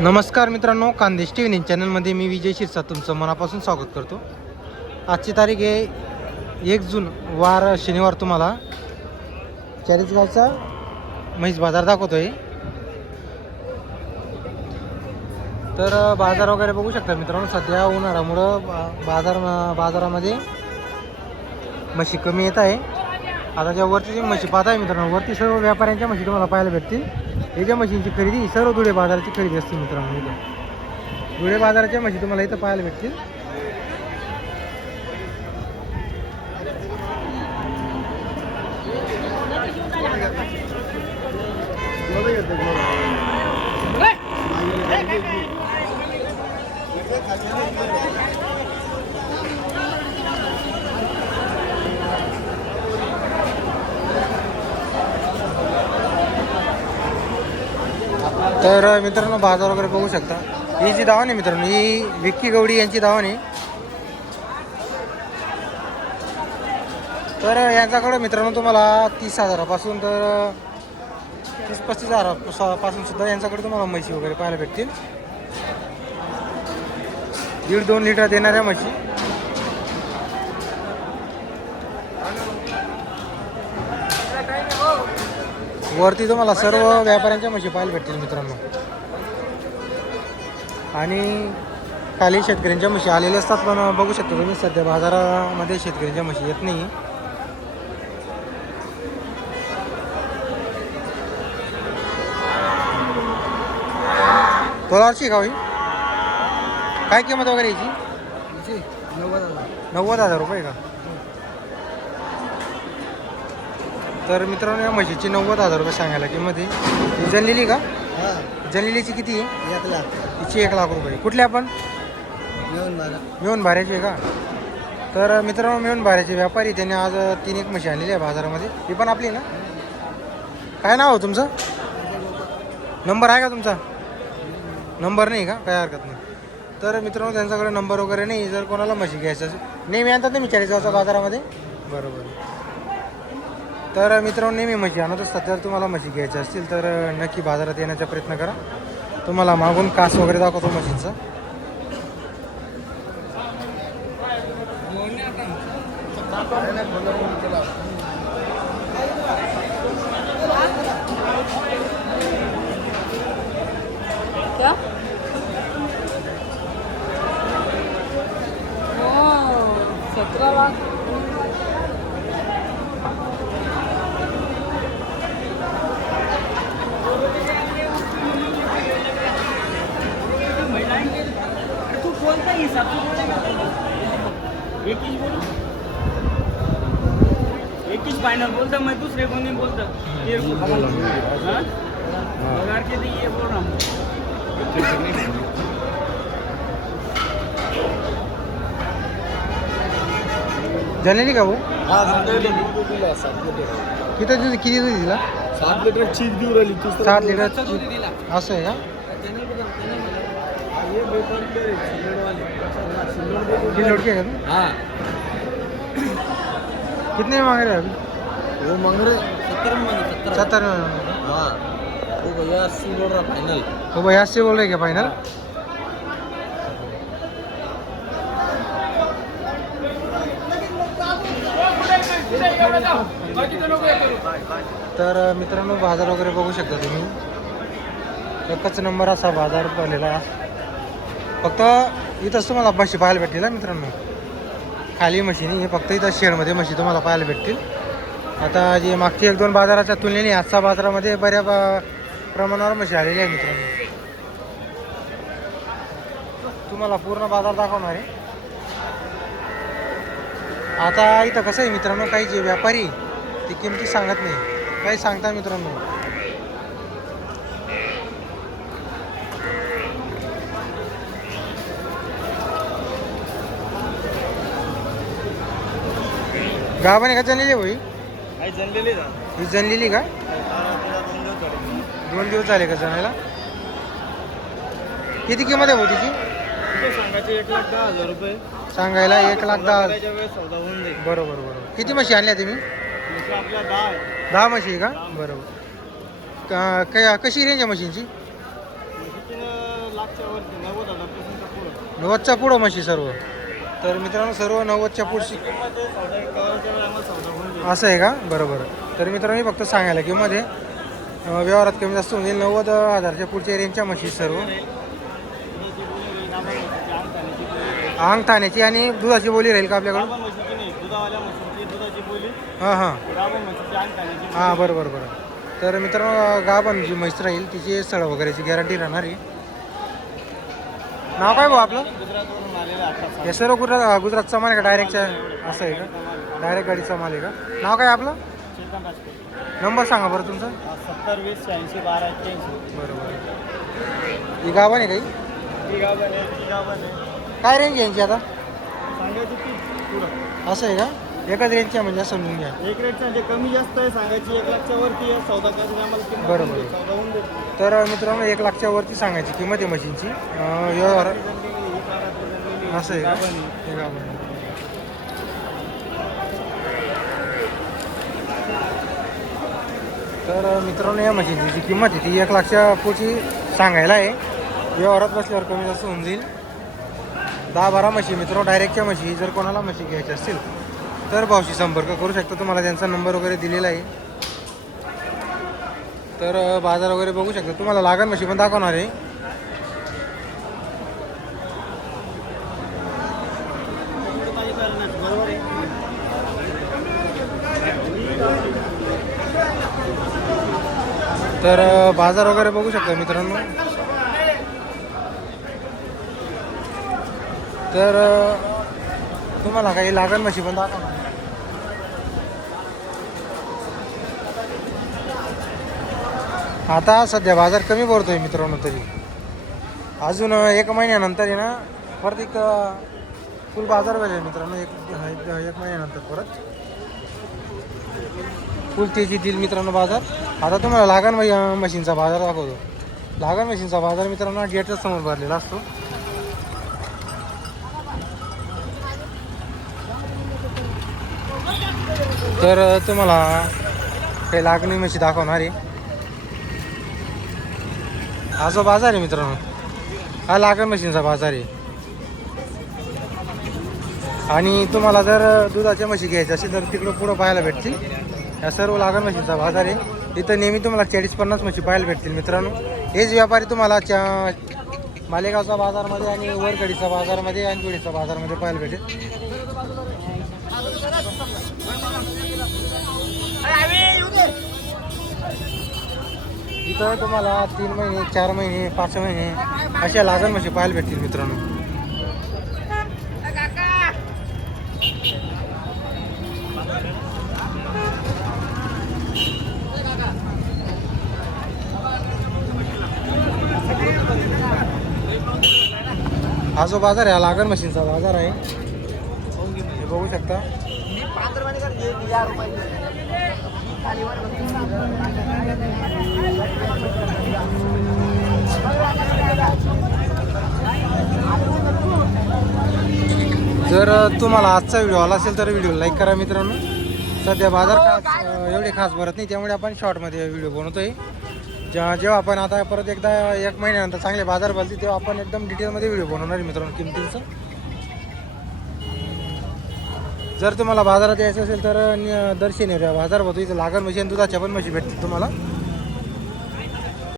नमस्कार मित्रांनो कांदेश T V news चॅनलमध्ये मी विजय शिरसा तुमचं मनापासून स्वागत करतो. आजची तारीख आहे एक जून वार शनिवार तुम्हाला. चाळीसगावचा म्हैस बाजार दाखवतोय. तर बाजार वगैरे बघू शकता मित्रांनो सध्या उन्हाळ्यामुळं बा- बाजार बाजारामध्ये म्हशी कमी येत आहे. आता ज्या वरती जी म्हशी पाहत आहे मित्रांनो वरती सर्व व्यापाऱ्यांच्या म्हशी तुम्हाला पाहायला भेटतील. याच्या मशीनची खरेदी ही सर्व धुळे बाजाराची खरेदी असते मित्रांनो इथं. धुळे बाजाराच्या म्हशी तुम्हाला इथं पाहायला भेटतील. तर मित्रांनो बाजार वगैरे बघू शकता. ही जी दावण आहे मित्रांनो ही विक्की गवडी यांची दावण आहे. तर यांच्याकडे मित्रांनो तुम्हाला तीस हजारापासून तर तीस पस्तीस हजारापासून सुद्धा यांच्याकडे तुम्हाला म्हशी वगैरे पाहायला भेटतील. दीड दोन लिटर देणाऱ्या म्हशी. वरती तुम्हाला सर्व व्यापाऱ्यांच्या म्हशी पाहायला भेटतील मित्रांनो. आणि खाली शेतकऱ्यांच्या म्हशी आलेल्या असतात पण बघू शकता तुम्ही सध्या बाजारामध्ये शेतकऱ्यांच्या म्हशी येत नाही. तोलावरची का होई काय किंमत वगैरे याची? नव्वद हजार रुपये का? तर मित्रांनो या म्हशीची नव्वद हजार रुपये सांगायला किंमत आहे. ही जनलेली का? जनलेलीची किती आहे? एक लाख. हिची एक लाख रुपये. कुठली आपण? येऊन मला मिळून भाऱ्याची आहे का? तर मित्रांनो मिळून भाऱ्याचे व्यापारी त्यांनी आज तीन एक म्हशी आणलेली आहे बाजारामध्ये. ही पण आपली ना? काय नाव आहे तुमचं? नंबर आहे का तुमचा? नंबर नाही का? काय हरकत नाही. तर मित्रांनो त्यांच्याकडे नंबर वगैरे नाही. जर कोणाला म्हशी घ्यायचं असेल नेहमी आणतात ना मी चाळीसगावच्या बाजारामध्ये? बरोबर. तर मित्रांनो नेहमी म्हशी आणत असतात. जर तुम्हाला म्हशी घ्यायच्या असतील तर नक्की बाजारात येण्याचा प्रयत्न करा. तुम्हाला मागून कास वगैरे दाखवतो म्हशींचा. हो, सतरा लाख तू बोलता ही सब तू बोलेगा एक ही बोलो एक ही फाइनल बोलता मैं दूसरे को नहीं बोलता तेरे को हाँ? पगार के लिए ये बोल रहा हूँ झालेली का भाऊ? हा सात लिटर दूध दिला सात लिटर किती दूध किती दूध दिला. सात लिटर चीज. देऊ राहिली तू सात लिटर असं आहे का किती लड़के है हाँ. कितने मांग रहे हो अभी? वो मांग रहे सत्तर में मांगे सत्तर सत्तर में हो। वो भैया अस्सी बोल रहा फाइनल तो भैया से बोल रहे क्या फाइनल तर मित्रांनो बाजार वगैरे बघू शकता तुम्ही. एकच नंबर असा बाजार भरलेला फक्त इथंच तुम्हाला म्हशी पाहायला भेटतील ना मित्रांनो. खाली म्हशीनी हे फक्त इथं शेडमध्ये म्हशी तुम्हाला पाहायला भेटतील. आता जे मागची एक दोन बाजाराच्या तुलनेने आजच्या बाजारामध्ये बऱ्या प्रमाणावर म्हशी आलेली आहे मित्रांनो. तुम्हाला पूर्ण बाजार दाखवणार आहे. आता इथं कसं आहे मित्रांनो काही जे व्यापारी ते किमती सांगत नाही. काही सांगता मित्रांनो? गावाने का जनलेली जा ही जनलेली का? दोन दिवस झाले का जणायला? किती किंमत आहे भाऊ तिची? तिथे सांगायचे एक लाख दहा हजार रुपये. सांगायला एक लाख दहा करायच्या वेळेस सौदा होऊन जाईल. बरोबर बरोबर. किती म्हशी आणल्या तुम्ही? म्हशी आपल्या दहा आहे दहा म्हशी आहे का? बरोबर. का- काय- कशी रेंज आहे मशीनची म्हशी तिनं लाखच्या वरती नव्वद हजारपासूनचा पुढं. नव्वदच्या पुढं म्हशी सर्व. तर मित्रांनो सर्व नव्वदच्या पुढची असं आहे का? बरोबर. तर मित्रांनो मी फक्त सांगायला किंमत आहे अं, व्यवहारात कमी जास्त होऊन जाईल. नव्वद हजारच्या पुढच्या रेंजच्या म्हशी सर्व. अंग ठाण्याची आणि दुधाची बोली राहील का आपल्याकडून? हां हां. हां बरं बरं बरं तर मित्रांनो गाभण जी म्हैस राहील तिची सळ वगैरेची गॅरंटी राहणार आहे. नाव काय भाऊ आपलं? सर्व गुजरात गुजरातचा माल आहे का? डायरेक्टच्या असं आहे का? डायरेक्ट गाडीचा माल आहे का? नाव काय आपलं? नंबर सांगा बरं तुमचा. सत्तर वीस शहाऐंशी बारा एक्क्याऐंशी. बरोबर. ही गाभण आहे काही? काय रेंज यांची आता? असं आहे का? एकच रेंजच्या म्हणजे असं समजून घ्या एक रेटच्या जे कमी जास्त आहे सांगायची एक लाखच्या वरती आहे सौदा करायची आम्हाला किंमत बरोबर. होऊन जाईल, सौदा होऊन जाईल तर मित्रांनो एक लाखच्या वरती सांगायची किंमत आहे मशीनची अं, ही असं आहे का गाभण आहे. हे गाभण आहे. तर मित्रांनो या मशीनची जी किंमत आहे ती एक लाखच्या पुढची सांगायला आहे व्यवहारात बसल्यावर कमी जास्त होऊन जाईल दहा बारा म्हशी मित्रांनो डायरेक्टच्या म्हशी जर कोणाला म्हशी घ्यायची असतील तर भाऊशी संपर्क करू शकता तुम्हाला? त्यांचा नंबर वगैरे दिलेला आहे. तर बाजार वगैरे बघू शकता. तुम्हाला लागण म्हशी पण दाखवणार आहे. तर बाजार वगैरे बघू शकता मित्रांनो. तर तुम्हाला काही लागण म्हशी पण दाखवणार आता सध्या बाजार कमी भरतोय मित्रांनो तरी. अजून एक महिन्यानंतर आहे ना परत एक फुल बाजार पाहिजे मित्रांनो. एक एक महिन्यानंतर परत. फुल तेजी देईल मित्रांनो बाजार. आता तुम्हाला लागण म- मशीनचा बाजार दाखवतो. लागण मशीनचा बाजार मित्रांनो गेटच्या समोर भरलेला असतो. तर तुम्हाला काही लागणी म्हशी दाखवणार आहे. हा जो बाजार आहे मित्रांनो हा लागण मशीनचा बाजार आहे. आणि तुम्हाला जर दुधाच्या म्हशी घ्यायच्या असेल तर तिकडं पुढं पाहायला भेटतील. या सर्व लागण म्हशींचा बाजार आहे. इथं नेहमी तुम्हाला चाळीस पन्नास म्हशी पाहायला भेटतील मित्रांनो. हेच व्यापारी तुम्हाला चा मालेगावचा बाजारमध्ये आणि वरकडीचा बाजारमध्ये आणि जोडीचा बाजारमध्ये पाहायला भेटेल. तर तुम्हाला तीन महिने चार महिने पाच महिने अशा लागण म्हशी पाहायला भेटतील मित्रांनो. हा जो बाजार आहे हा लागण मशीनचा बाजार आहे. हे बघू शकता. जर तुम्हाला आजचा व्हिडिओ आला असेल तर व्हिडिओ लाईक करा मित्रांनो. सध्या बाजार खास एवढे खास भरत नाही त्यामुळे आपण शॉर्टमध्ये व्हिडिओ बनवतोय. जेव्हा जेव्हा आपण आता परत एकदा एक महिन्यानंतर चांगले बाजार भरतील तेव्हा आपण एकदम डिटेलमध्ये व्हिडिओ बनवणार आहे मित्रांनो किमतींचं. जर तुम्हाला बाजारात यायचं असेल तर न- दर्शन येऊया बाजार भरतो इथं लागण म्हशी आणि दुधाच्या पण म्हशी भेटतील तुम्हाला.